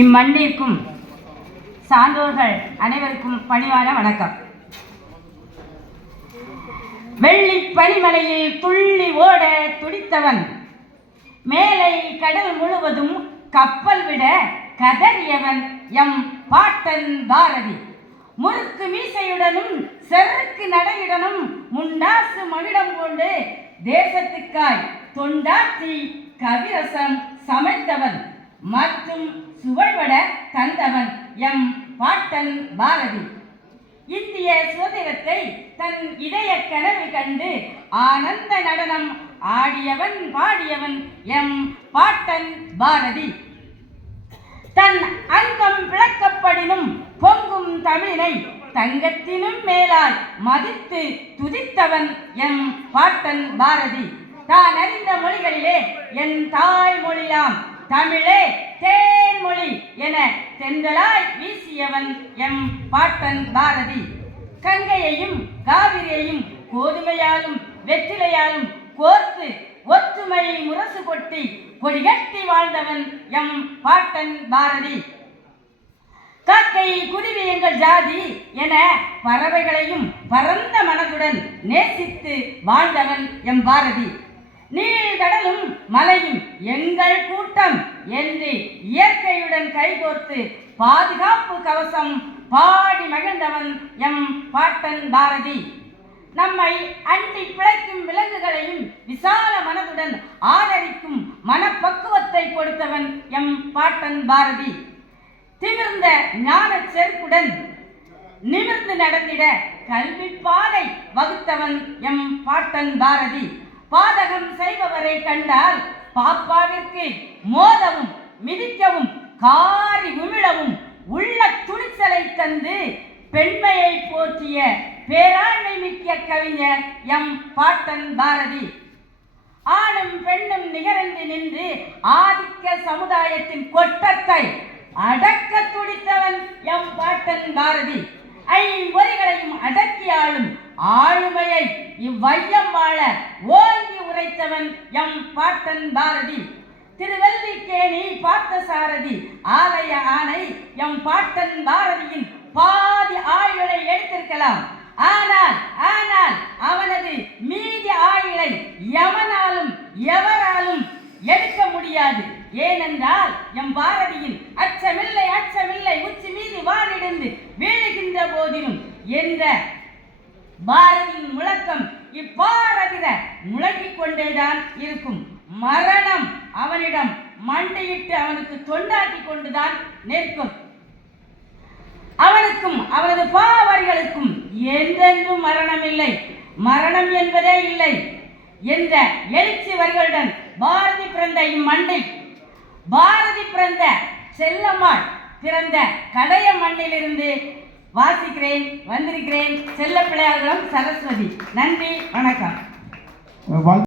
இம்மண்ணிற்கும் சான்றோர்கள் அனைவருக்கும் பணிவான வணக்கம். வெள்ளி பனிமலையில் துள்ளி ஓட துடித்தவன், மேலை கடல் முழுவதும் கப்பல் விட கதறியவன் எம் பாட்டன் பாரதி. முறுக்கு மீசையுடனும் செருக்கு நடையுடனும் முண்டாசு மகிடம் கொண்டு தேசத்துக்காய் தொண்டாற்றி கவிரசம் சமைத்தவன் மற்றும் சுவைபட தந்தவன் எம் பாட்டன் பாரதி. இந்திய சுதந்திரத்தை தன் இதய கனவு கண்டு ஆனந்த நடனம் ஆடியவன் பாடியவன் எம் பாட்டன் பாரதி. தன் அங்கம் விளக்கப்படினும் பொங்கும் தமிழினை தங்கத்தினும் மேலாய் மதித்து துதித்தவன் எம் பாட்டன் பாரதி. தான் அறிந்த மொழிகளிலே என் தாய்மொழியாம் தமிழே தேன்மொழி என தென்றலாய் வீசியவன் எம் பாட்டன் பாரதி. கங்கையையும் காவிரியையும் கோதுமையாலும் வெற்றிலையாலும் கோர்த்து ஒற்றுமை முரசு கொட்டி கொடிகட்டி வாழ்ந்தவன் எம் பாட்டன் பாரதி. காக்கை குருவி எங்கள் ஜாதி என பறவைகளையும் பரந்த மனதுடன் நேசித்து வாழ்ந்தவன் எம் பாரதி. நீழ்கடலும் மலையும் எங்கள் கூட்டம் என்று இயற்கையுடன் கைகோர்த்து பாதுகாப்பு கவசம் பாடி மகிழ்ந்தவன் எம் பாட்டன் பாரதி. நம்மை அண்டி பிழைக்கும் விலங்குகளையும் விசால மனதுடன் ஆதரிக்கும் மனப்பக்குவத்தை கொடுத்தவன் எம் பாட்டன் பாரதி. திமிர்ந்த ஞான செருக்குடன் நிமிர்ந்து நடந்திட கல்வி பாதை வகுத்தவன் எம் பாட்டன் பாரதி. பாதகம் செய்பவரை கண்டால் பாப்பாவிற்கு மோதவும் மிதிக்கவும் காரி உமிழவும் உள்ள துணிச்சலை தந்து பெண்மையை போற்றிய பேராண்மை மிக்க கவிஞர் எம் பாட்டன் பாரதி. ஆணும் பெண்ணும் நிகரன்று நின்று ஆதிக்க சமுதாயத்தின் கொட்டத்தை அடக்க துடித்தவன் எம் பாட்டன் பாரதி. ஐம்பொறிகளையும் அடக்கியாளும் ஆளுமையை இவ்வையம் வாழ ஓங்கி உரைத்தவன் எம் பாட்டன் பாரதி. திருவல்லிக்கேணி பார்த்த சாரதி ஆலய ஆணை எம் பாட்டன் பாரதியின் பாதி ஆயுளை எடுத்திருக்கலாம். ஆனால் அவனது மீதி ஆயுளை எவனாலும் எவராலும் எடுக்க முடியாது. ஏனென்றால் எம் பாரதியின் அச்சமில்லை உச்சி மீது வானிடிந்து வீழுகின்ற போதிலும் என்ற பாரதியின் முழக்கம் இப்பாரதிர முழங்கிக் கொண்டேதான் இருக்கும். மரணம் அவனிடம் மண்டையிட்டு அவனுக்கு தொண்டாட்டி கொண்டுதான் நிற்கும். அவனுக்கும் அவனது பாவரிகளுக்கும் என்றென்றும் மரணம் இல்லை, மரணம் என்பதே இல்லை என்ற எழுச்சி வரிகளுடன் பாரதி பிறந்த இம்மண்ணை, பாரதி பிறந்த செல்லம்மாள் பிறந்த கடைய மண்ணிலிருந்து வாசிக்கிறேன், வந்திருக்கிறேன். செல்ல பிள்ளையார்களும் சரஸ்வதி. நன்றி, வணக்கம்.